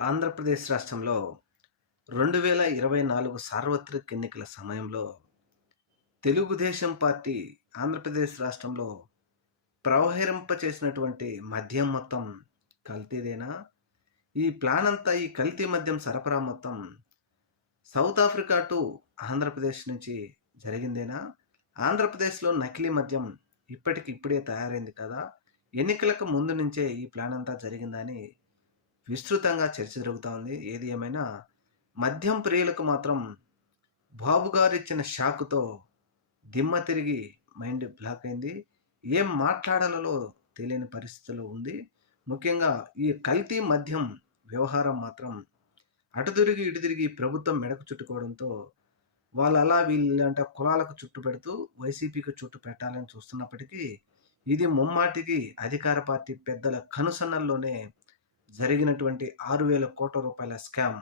ఆంధ్రప్రదేశ్ రాష్ట్రంలో 2024 సార్వత్రిక ఎన్నికల సమయంలో తెలుగుదేశం పార్టీ ఆంధ్రప్రదేశ్ రాష్ట్రంలో ప్రవహింపచేసినటువంటి మద్యం మొత్తం కల్తీదేనా? ఈ కల్తీ మద్యం సరఫరా మొత్తం సౌత్ ఆఫ్రికా టు ఆంధ్రప్రదేశ్ నుంచి జరిగిందేనా? ఆంధ్రప్రదేశ్‌లో నకిలీ మద్యం ఇప్పటికిప్పుడే తయారైంది కదా! ఎన్నికలకు ముందు నుంచే ఈ ప్లాన్ అంతా జరిగిందా అని విస్తృతంగా చర్చ జరుగుతా ఉంది. ఏది ఏమైనా మద్యం ప్రియులకు మాత్రం బాబు గారిచ్చిన షాకుతో దిమ్మ తిరిగి మైండ్ బ్లాక్ అయింది. ఏం మాట్లాడాలలో తెలియని పరిస్థితిలో ఉంది. ముఖ్యంగా ఈ కల్తీ మద్యం వ్యవహారం మాత్రం అటు తిరిగి, ఇటు తిరిగి ప్రభుత్వం మెడకు చుట్టుకోవడంతో వాళ్ళలా వీళ్ళంట కులాలకు చుట్టు పెడుతూ వైసీపీకి చుట్టు పెట్టాలని చూస్తున్నప్పటికీ ఇది ముమ్మాటికి అధికార పార్టీ పెద్దల కనుసన్నల్లోనే జరిగినటువంటి 6,000 కోట్ల రూపాయల స్కామ్